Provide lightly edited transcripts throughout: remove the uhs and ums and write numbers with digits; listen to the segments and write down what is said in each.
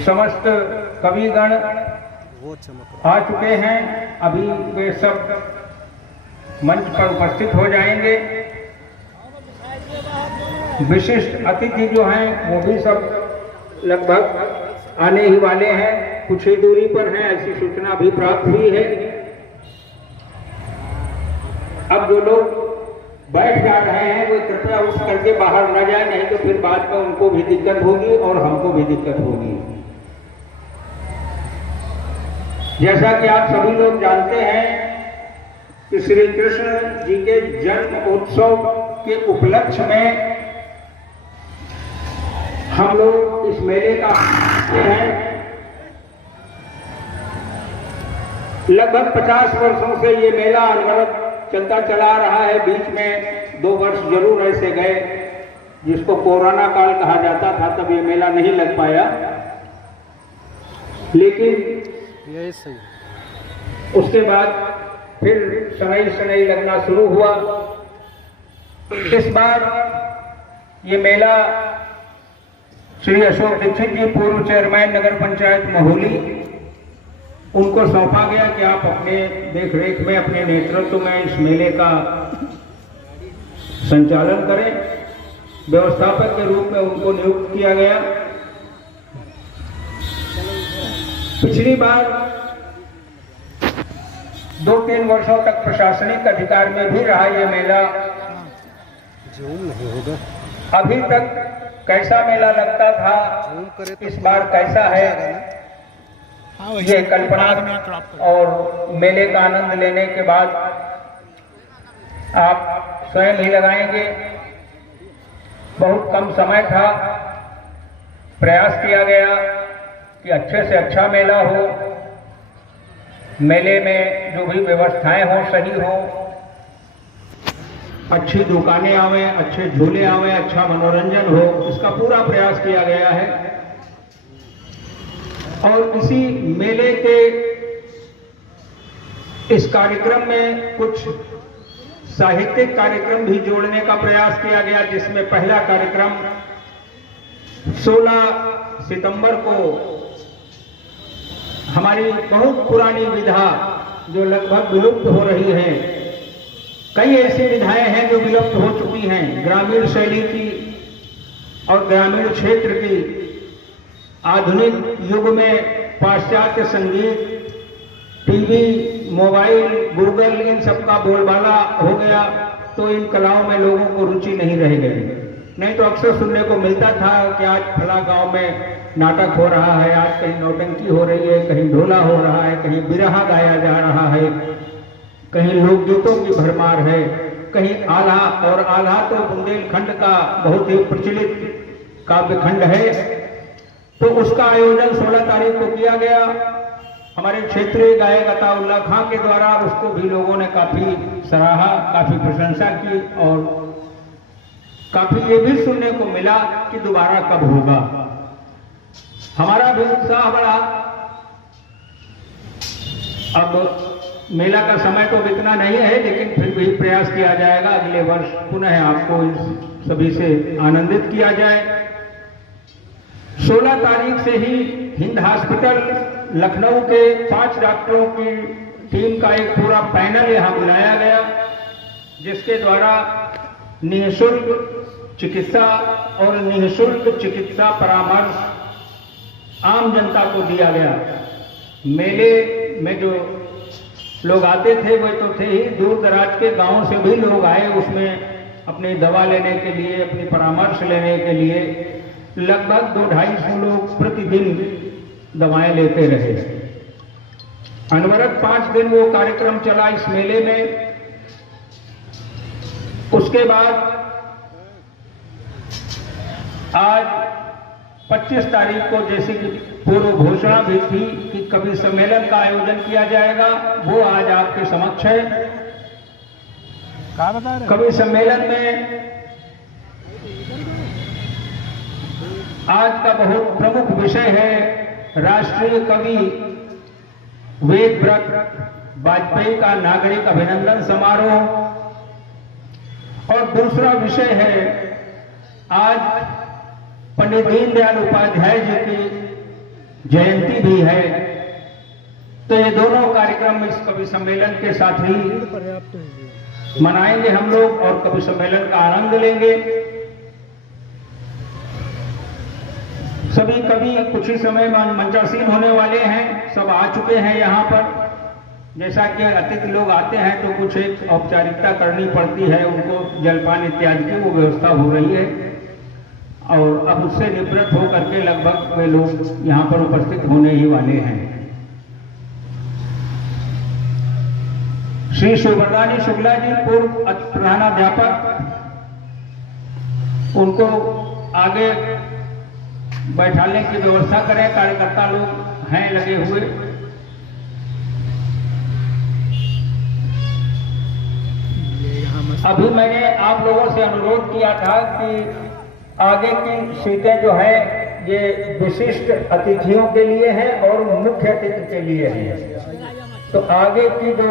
समस्त कविगण आ चुके हैं। अभी वे सब मंच पर उपस्थित हो जाएंगे। विशिष्ट अतिथि जो हैं वो भी सब लगभग आने ही वाले हैं, कुछ ही दूरी पर हैं, ऐसी सूचना भी प्राप्त हुई है। अब जो लोग बैठ जा रहे हैं वो कृपया उठ करके बाहर न जाए, नहीं तो फिर बाद में उनको भी दिक्कत होगी और हमको भी दिक्कत होगी। जैसा कि आप सभी लोग जानते हैं कि श्री कृष्ण जी के जन्म उत्सव के उपलक्ष्य में हम लोग इस मेले का हैं। लगभग 50 वर्षों से ये मेला अनवरत चलता चला रहा है। बीच में 2 वर्ष जरूर ऐसे गए जिसको कोरोना काल कहा जाता था, तब ये मेला नहीं लग पाया, लेकिन यही सही उसके बाद फिर शनई शनई लगना शुरू हुआ। इस बार ये मेला श्री अशोक दीक्षित जी, पूर्व चेयरमैन नगर पंचायत महोली, उनको सौंपा गया कि आप अपने देखरेख में, अपने नेतृत्व में इस मेले का संचालन करें। व्यवस्थापक के रूप में उनको नियुक्त किया गया। पिछली बार 2-3 वर्षों तक प्रशासनिक अधिकार में भी रहा ये मेला। अभी तक कैसा मेला लगता था, इस बार कैसा है, ये कल्पना और मेले का आनंद लेने के बाद आप स्वयं ही लगाएंगे। बहुत कम समय था, प्रयास किया गया कि अच्छे से अच्छा मेला हो, मेले में जो भी व्यवस्थाएं हों सही हों, अच्छी दुकानें आवें, अच्छे झूले आवें, अच्छा मनोरंजन हो, इसका पूरा प्रयास किया गया है। और इसी मेले के इस कार्यक्रम में कुछ साहित्यिक कार्यक्रम भी जोड़ने का प्रयास किया गया, जिसमें पहला कार्यक्रम 16 सितंबर को हमारी बहुत पुरानी विधा जो लगभग विलुप्त हो रही है, कई ऐसी विधाएं हैं जो विलुप्त हो चुकी हैं, ग्रामीण शैली की और ग्रामीण क्षेत्र की। आधुनिक युग में पाश्चात्य संगीत, टीवी, मोबाइल, गूगल, इन सब का बोलबाला हो गया, तो इन कलाओं में लोगों को रुचि नहीं रह गई। नहीं तो अक्सर सुनने को मिलता था कि आज फला गांव में नाटक हो रहा है, आज कहीं नौटंकी हो रही है, कहीं ढोला हो रहा है, कहीं बिरहा गाया जा रहा है, कहीं लोकगीतों की भरमार है, कहीं आल्हा, और आल्हा तो बुंदेलखंड का बहुत ही प्रचलित काव्यखंड है। तो उसका आयोजन 16 तारीख को किया गया। हमारे क्षेत्रीय गायक अताउल्ला खां के द्वारा उसको भी लोगों ने काफी सराहा, काफी प्रशंसा की, और काफी ये भी सुनने को मिला कि दोबारा कब होगा। हमारा भी उत्साह बढ़ा। अब मेला का समय तो इतना नहीं है, लेकिन फिर भी प्रयास किया जाएगा, अगले वर्ष पुनः आपको इस सभी से आनंदित किया जाए। 16 तारीख से ही हिंद हॉस्पिटल लखनऊ के 5 डॉक्टरों की टीम का एक पूरा पैनल यहां बुलाया गया, जिसके द्वारा निःशुल्क चिकित्सा और निःशुल्क चिकित्सा परामर्श आम जनता को दिया गया। मेले में जो लोग आते थे वे तो थे ही, दूर दराज के गांवों से भी लोग आए उसमें अपनी दवा लेने के लिए, अपनी परामर्श लेने के लिए। लगभग 200-250 लोग प्रतिदिन दवाएं लेते रहे। अनवरत 5 दिन वो कार्यक्रम चला इस मेले में। उसके बाद आज 25 तारीख को, जैसे कि पूर्व घोषणा भी थी कि कवि सम्मेलन का आयोजन किया जाएगा, वो आज आपके समक्ष है। कवि सम्मेलन में आज का बहुत प्रमुख विषय है राष्ट्रीय कवि वेदव्रत वाजपेयी का नागरिक अभिनंदन समारोह, और दूसरा विषय है आज पंडित दीनदयाल उपाध्याय जी की जयंती भी है। तो ये दोनों कार्यक्रम इस कवि सम्मेलन के साथ ही मनाएंगे हम लोग और कवि सम्मेलन का आनंद लेंगे। सभी कवि कुछ ही समय में मंचासीन होने वाले हैं, सब आ चुके हैं यहाँ पर। जैसा कि अतिथि लोग आते हैं तो कुछ एक औपचारिकता करनी पड़ती है, उनको जलपान इत्यादि की वो व्यवस्था हो रही है और अब उससे निवृत्त होकर के लगभग वे लोग यहाँ पर उपस्थित होने ही वाले हैं। श्री शिववरदानी शुक्ला जी पूर्व प्रधानाध्यापक, उनको आगे बैठाने की व्यवस्था करें। कार्यकर्ता लोग हैं लगे हुए। अभी मैंने आप लोगों से अनुरोध किया था कि आगे की सीटें जो है ये विशिष्ट अतिथियों के लिए हैं और मुख्य अतिथि के लिए हैं। तो आगे की जो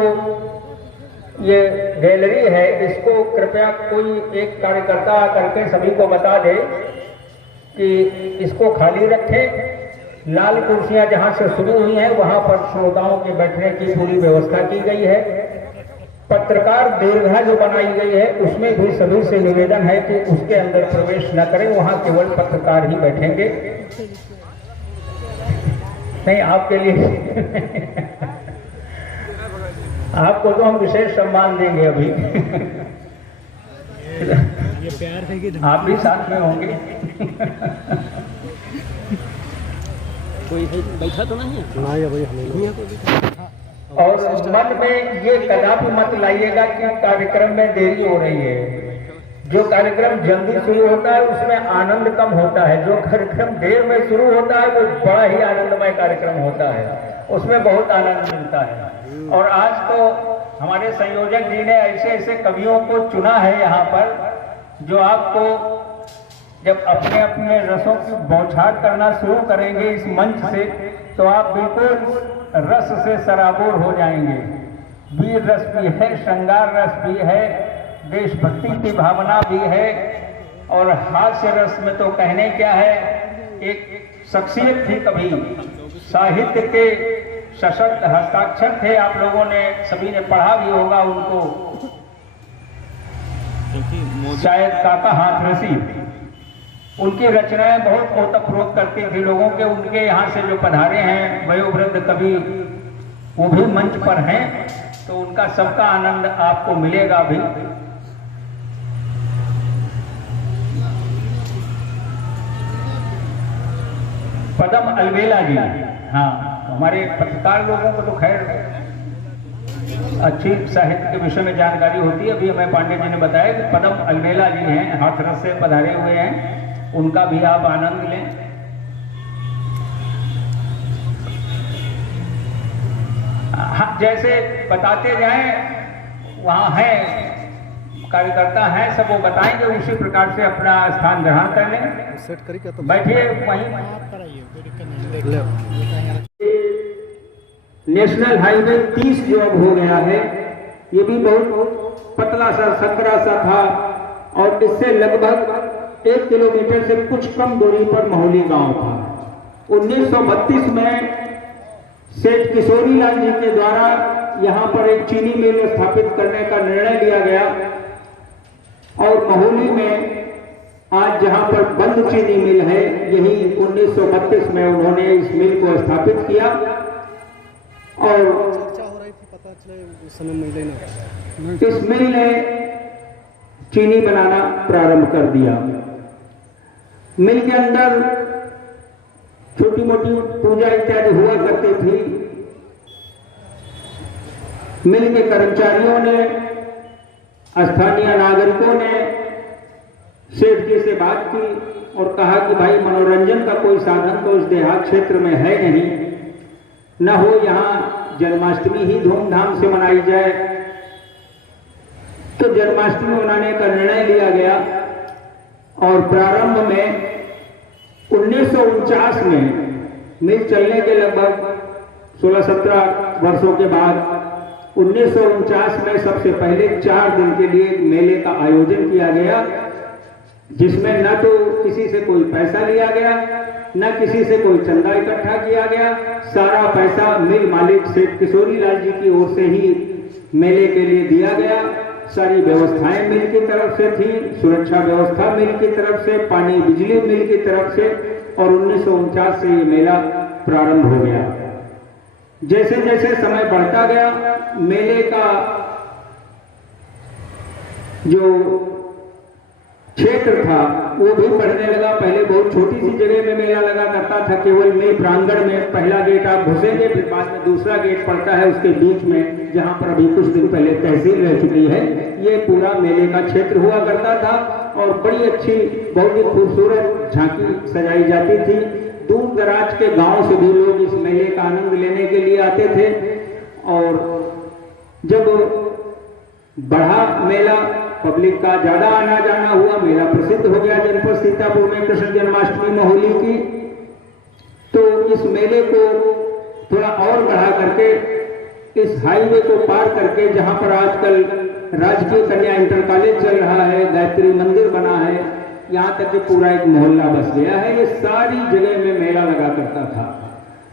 ये गैलरी है इसको कृपया कोई एक कार्यकर्ता आकर के सभी को बता दे कि इसको खाली रखें। लाल कुर्सियां जहां से शुरू हुई हैं वहां पर श्रोताओं के बैठने की पूरी व्यवस्था की गई है। पत्रकार दीर्घा जो बनाई गई है उसमें भी सभी से निवेदन है कि उसके अंदर प्रवेश न करें, वहां केवल पत्रकार ही बैठेंगे। नहीं, आपके लिए आपको तो हम विशेष सम्मान देंगे अभी। ये प्यार है कि आप भी साथ में होंगे। कोई बैठा तो नहीं है ना, या भाई नहीं है कोई। और मन में ये कदापि मत लाइएगा कि कार्यक्रम में देरी हो रही है। जो कार्यक्रम जल्दी शुरू होता है उसमें आनंद कम होता है, जो कार्यक्रम देर में शुरू होता है वो बड़ा ही आनंदमय कार्यक्रम होता है, उसमें बहुत आनंद मिलता है। और आज तो हमारे संयोजक जी ने ऐसे ऐसे कवियों को चुना है यहाँ पर जो आपको जब अपने अपने रसों की बौछार करना शुरू करेंगे इस मंच से तो आप बिल्कुल रस से सराबोर हो जाएंगे। वीर रस भी है, श्रृंगार रस भी है, देशभक्ति की भावना भी है और हास्य रस में तो कहने क्या है। एक शख्सियत थी कभी, साहित्य के सशक्त हस्ताक्षर थे, आप लोगों ने सभी ने पढ़ा भी होगा उनको, शायद काका हाथरसी। उनकी रचनाएं बहुत ओतप्रोत करती थी लोगों के। उनके यहाँ से जो पधारे हैं वयोवृद्ध कवि वो भी मंच पर हैं, तो उनका सबका आनंद आपको मिलेगा भी। पदम अलवेला जी, हाँ, हमारे पत्रकार लोगों को तो खैर अच्छी साहित्य के विषय में जानकारी होती है। अभी हमें पांडे जी ने बताया कि पदम अलवेला जी हैं, हाथरस से पधारे हुए हैं, उनका भी आप आनंद लें। हाँ, जैसे बताते जाएं वहाँ हैं कार्यकर्ता हैं, सब वो बताएंगे, उसी प्रकार से अपना स्थान ग्रहण कर लें। सेट करी क्या तो बैठिए वहीं। नेशनल हाईवे 30 जो अब हो गया है, ये भी बहुत पतला सा संकरा सा था और इससे लगभग 1 किलोमीटर से कुछ कम दूरी पर महोली गांव था। 1932 में सेठ किशोरीलाल जी के द्वारा यहाँ पर एक चीनी मिल स्थापित करने का निर्णय लिया गया और महोली में आज जहाँ पर बंद चीनी मिल है, यही 1932 में उन्होंने इस मिल को स्थापित किया और चर्चा हो रही थी, पता चले उस समय महिला ने इस मिल ने चीनी बनाना प्रारंभ कर दिया। मिल के अंदर छोटी मोटी पूजा इत्यादि हुआ करती थी। मिल के कर्मचारियों ने, स्थानीय नागरिकों ने सेठ जी से बात की और कहा कि भाई मनोरंजन का कोई साधन तो इस देहात क्षेत्र में है नहीं, न हो यहाँ जन्माष्टमी ही धूमधाम से मनाई जाए। तो जन्माष्टमी मनाने का निर्णय लिया गया और प्रारंभ में 1949 में मिल चलने के लगभग 16-17 वर्षों के बाद 1949 में सबसे पहले 4 दिन के लिए मेले का आयोजन किया गया। जिसमें न तो किसी से कोई पैसा लिया गया, न किसी से कोई चंदा इकट्ठा किया गया। सारा पैसा मिल मालिक सेठ किशोरी लाल जी की ओर से ही मेले के लिए दिया गया। सारी व्यवस्थाएं मिल की तरफ से थी, सुरक्षा व्यवस्था मिल की तरफ से, पानी बिजली मिल की तरफ से, और 1949 से ये मेला प्रारंभ हो गया। जैसे जैसे समय बढ़ता गया, मेले का जो क्षेत्र था वो भी बढ़ने लगा। पहले बहुत छोटी सी जगह में मेला लगा करता था, केवल मेल प्रांगण में। पहला गेट आप घुसेंगे, फिर बाद में दूसरा गेट पड़ता है उसके बीच में, जहां पर अभी कुछ दिन पहले तहसील रह चुकी है। ये पूरा मेले का क्षेत्र हुआ करता था और बड़ी अच्छी, बहुत ही खूबसूरत झांकी सजाई जाती थी। दूर दराज के गांव से भी लोग इस मेले का आनंद लेने के लिए आते थे। और जब बढ़ा मेला, पब्लिक का ज्यादा आना जाना हुआ, मेला प्रसिद्ध हो गया जनपद सीतापुर में कृष्ण जन्माष्टमी महोली की। तो इस मेले को थोड़ा और बढ़ा करके, इस हाईवे को पार करके, जहां पर आजकल राजकीय कन्या इंटर कॉलेज चल रहा है, गायत्री मंदिर बना है, यहां तक कि पूरा एक मोहल्ला बस गया है। ये सारी जगह में मेला लगा करता था।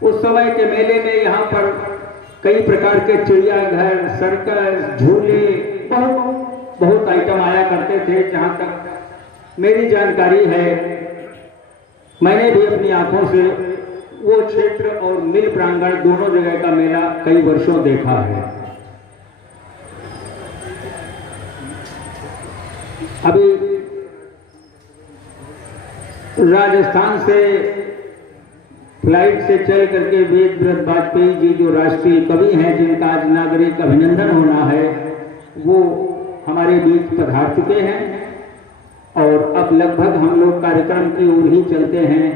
उस समय के मेले में यहाँ पर कई प्रकार के चिड़ियाघर, सर्कस, झूले, बहुत आइटम आया करते थे। जहां तक मेरी जानकारी है, मैंने भी अपनी आंखों से वो क्षेत्र और मिल प्रांगण दोनों जगह का मेला कई वर्षों देखा है। अभी राजस्थान से फ्लाइट से चल करके वेद व्रत वाजपेयी जी, जो राष्ट्रीय कवि हैं, जिनका आज नागरिक अभिनंदन होना है, वो हमारे बीच पधार चुके हैं। और अब लगभग हम लोग कार्यक्रम की ओर ही चलते हैं।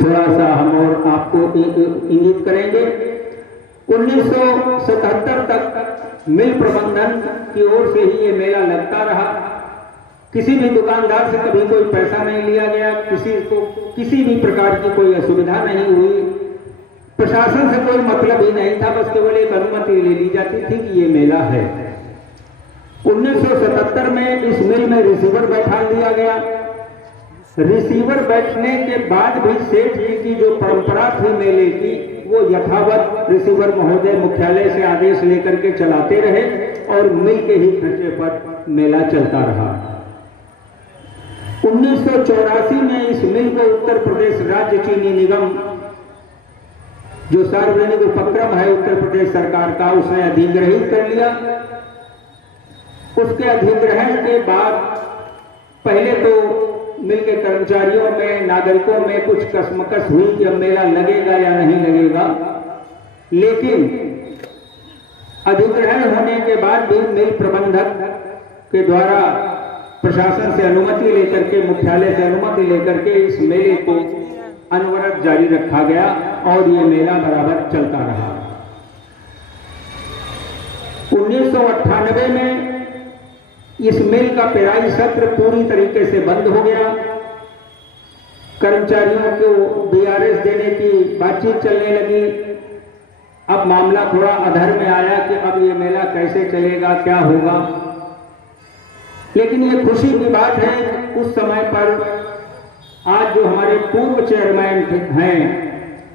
थोड़ा सा हम और आपको इंगित करेंगे। 1977 तक मिल प्रबंधन की ओर से ही ये मेला लगता रहा। किसी भी दुकानदार से कभी कोई पैसा नहीं लिया गया, किसी को किसी भी प्रकार की कोई असुविधा नहीं हुई, प्रशासन से कोई मतलब ही नहीं था, बस केवल एक अनुमति ले ली जाती थी कि ये मेला है। 1977 में इस मिल में रिसीवर बैठा दिया गया। रिसीवर बैठने के बाद भी सेठ जी की जो परंपरा थी मेले की, वो यथावत रिसीवर महोदय मुख्यालय से आदेश लेकर के चलाते रहे और मिल के ही खर्चे पर मेला चलता रहा। 1984 में इस मिल को उत्तर प्रदेश राज्य चीनी निगम, जो सार्वजनिक उपक्रम है उत्तर प्रदेश सरकार का, उसने अधिग्रहित कर लिया। उसके अधिग्रहण के बाद पहले तो मिल के कर्मचारियों में, नागरिकों में कुछ कसमकस हुई कि अब मेला लगेगा या नहीं लगेगा। लेकिन अधिग्रहण होने के बाद भी मिल प्रबंधक के द्वारा प्रशासन से अनुमति लेकर के, मुख्यालय से अनुमति लेकर के इस मेले को अनवरत जारी रखा गया और ये मेला बराबर चलता रहा। 1998 में इस मिल का पेराई सत्र पूरी तरीके से बंद हो गया। कर्मचारियों को बीआरएस देने की बातचीत चलने लगी। अब मामला थोड़ा अधर में आया कि अब ये मेला कैसे चलेगा, क्या होगा। लेकिन ये खुशी की बात है, उस समय पर आज जो हमारे पूर्व चेयरमैन हैं,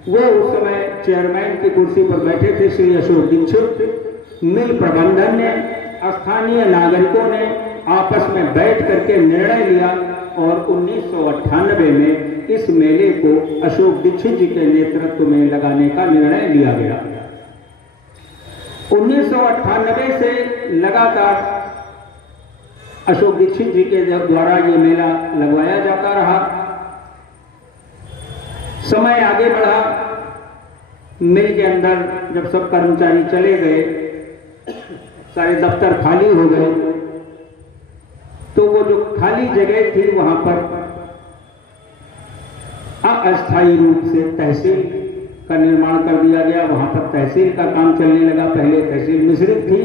वो उस समय चेयरमैन की कुर्सी पर बैठे थे, श्री अशोक दीक्षित। मिल प्रबंधन ने, स्थानीय नागरिकों ने आपस में बैठ करके निर्णय लिया और 1998 में इस मेले को अशोक दीक्षित जी के नेतृत्व में लगाने का निर्णय लिया गया। 1998 से लगातार अशोक दीक्षित जी के द्वारा ये मेला लगवाया जाता रहा। समय आगे बढ़ा, मिल के अंदर जब सब कर्मचारी चले गए, सारे दफ्तर खाली हो गए, तो वो जो खाली जगह थी वहां पर अस्थायी रूप से तहसील का निर्माण कर दिया गया। वहां पर तहसील का काम चलने लगा। पहले तहसील मिश्रित थी,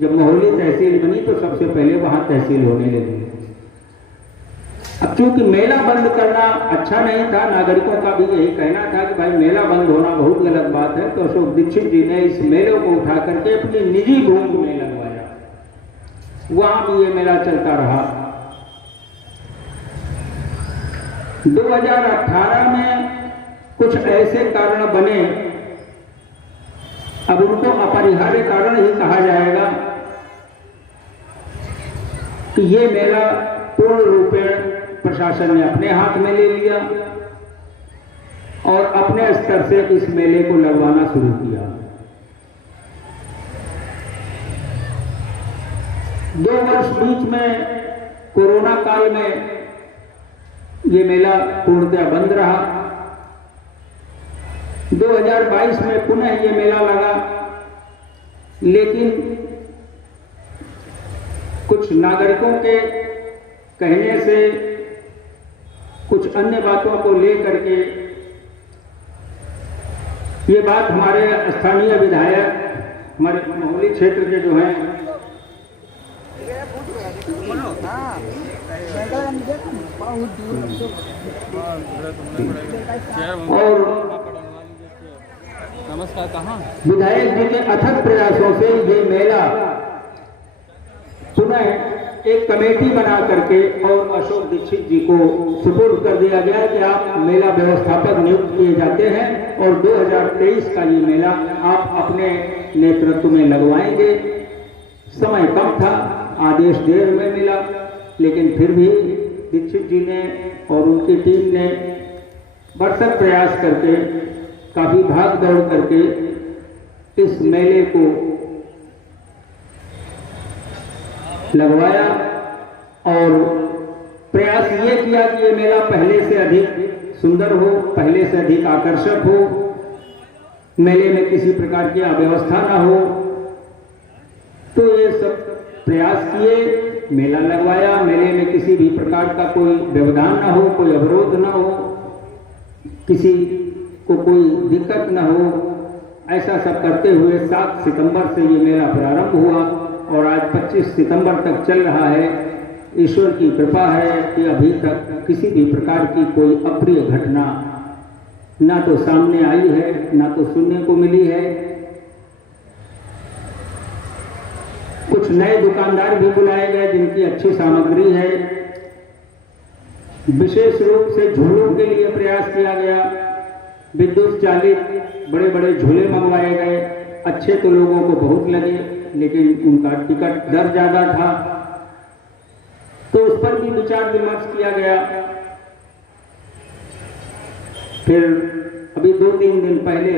जब महोली तहसील बनी तो सबसे पहले वहां तहसील होने लगी। अब चूंकि मेला बंद करना अच्छा नहीं था, नागरिकों का भी यही कहना था कि भाई मेला बंद होना बहुत गलत बात है, तो अशोक दीक्षित जी ने इस मेले को उठा करके अपनी निजी भूमि में लगवाया। वहां भी ये मेला चलता रहा। 2018 में कुछ ऐसे कारण बने, अब उनको अपरिहार्य कारण ही कहा जाएगा, कि ये मेला पूर्ण रूपेण प्रशासन ने अपने हाथ में ले लिया और अपने स्तर से इस मेले को लगवाना शुरू किया। 2 वर्ष बीच में कोरोना काल में ये मेला पूर्णतः बंद रहा। 2022 में पुनः ये मेला लगा, लेकिन कुछ नागरिकों के कहने से, कुछ अन्य बातों को लेकर के ये बात हमारे स्थानीय विधायक, हमारे महुली क्षेत्र के जो हैं, और नमस्कार, कहाँ विधायक जी के अथक प्रयासों से ये मेला पुनः एक कमेटी बना करके और अशोक दीक्षित जी को सुपुर्द कर दिया गया कि आप मेला व्यवस्थापक नियुक्त किए जाते हैं और 2023 का ये मेला आप अपने नेतृत्व में लगवाएंगे। समय कम था, आदेश देर में मिला, लेकिन फिर भी दीक्षित जी ने और उनकी टीम ने भरसक प्रयास करके, काफी भाग दौड़ करके इस मेले को लगवाया और प्रयास ये किया कि ये मेला पहले से अधिक सुंदर हो, पहले से अधिक आकर्षक हो, मेले में किसी प्रकार की अव्यवस्था ना हो। तो ये सब प्रयास किए, मेला लगवाया, मेले में किसी भी प्रकार का कोई व्यवधान ना हो, कोई अवरोध ना हो, किसी को कोई दिक्कत ना हो, ऐसा सब करते हुए 7 सितंबर से ये मेला प्रारंभ हुआ और आज 25 सितंबर तक चल रहा है। ईश्वर की कृपा है कि अभी तक किसी भी प्रकार की कोई अप्रिय घटना ना तो सामने आई है, ना तो सुनने को मिली है। कुछ नए दुकानदार भी बुलाए गए जिनकी अच्छी सामग्री है। विशेष रूप से झूलों के लिए प्रयास किया गया, विद्युत चालित बड़े बड़े झूले मंगवाए गए। अच्छे तो लोगों को बहुत लगे, लेकिन उनका टिकट दर ज्यादा था, तो उस पर भी विचार विमर्श किया गया। फिर अभी 2-3 दिन पहले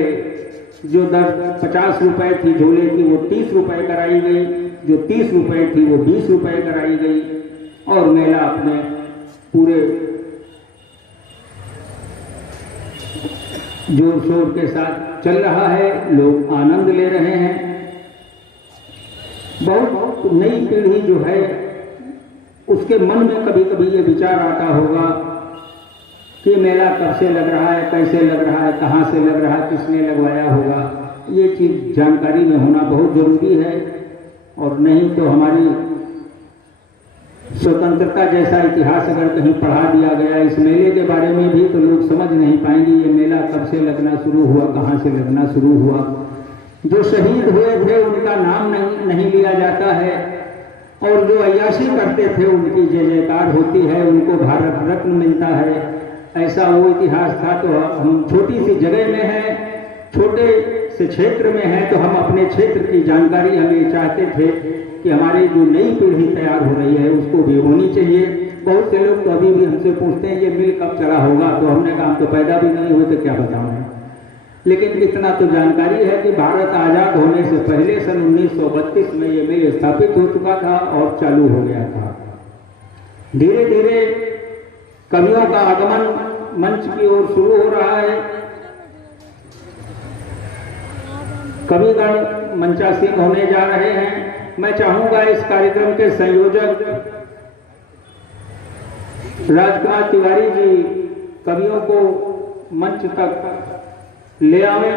जो दर 50 रुपए थी झूले की, वो 30 रुपए कराई गई, जो 30 रुपए थी वो 20 रुपए कराई गई और मेला अपने पूरे जोर शोर के साथ चल रहा है, लोग आनंद ले रहे हैं। बहुत नई पीढ़ी जो है उसके मन में कभी कभी ये विचार आता होगा कि मेला कब से लग रहा है, कैसे लग रहा है, कहाँ से लग रहा है, किसने लगवाया होगा। ये चीज जानकारी में होना बहुत जरूरी है, और नहीं तो हमारी स्वतंत्रता जैसा इतिहास अगर कहीं पढ़ा दिया गया इस मेले के बारे में भी, तो लोग समझ नहीं पाएंगे ये मेला कब से लगना शुरू हुआ, कहाँ से लगना शुरू हुआ। जो शहीद हुए थे उनका नाम नहीं लिया जाता है, और जो अय्याशी करते थे उनकी जय जयकार होती है, उनको भारत रत्न मिलता है। ऐसा वो इतिहास था। तो हम छोटी सी जगह में हैं, छोटे से क्षेत्र में हैं, तो हम अपने क्षेत्र की जानकारी हमें चाहते थे कि हमारी जो नई पीढ़ी तैयार हो रही है उसको भी होनी चाहिए। बहुत से लोग तो अभी भी हमसे पूछते हैं ये मिल कब चला होगा, तो हमने कहा तो पैदा भी नहीं हुए तो क्या बताऊं। लेकिन इतना तो जानकारी है कि भारत आजाद होने से पहले सन 1932 में ये मिल स्थापित हो चुका था और चालू हो गया था। धीरे धीरे कवियों का आगमन मंच की ओर शुरू हो रहा है। कविगण मंचासीन होने जा रहे हैं। मैं चाहूंगा इस कार्यक्रम के संयोजक राजकुमार तिवारी जी कवियों को मंच तक ले आवें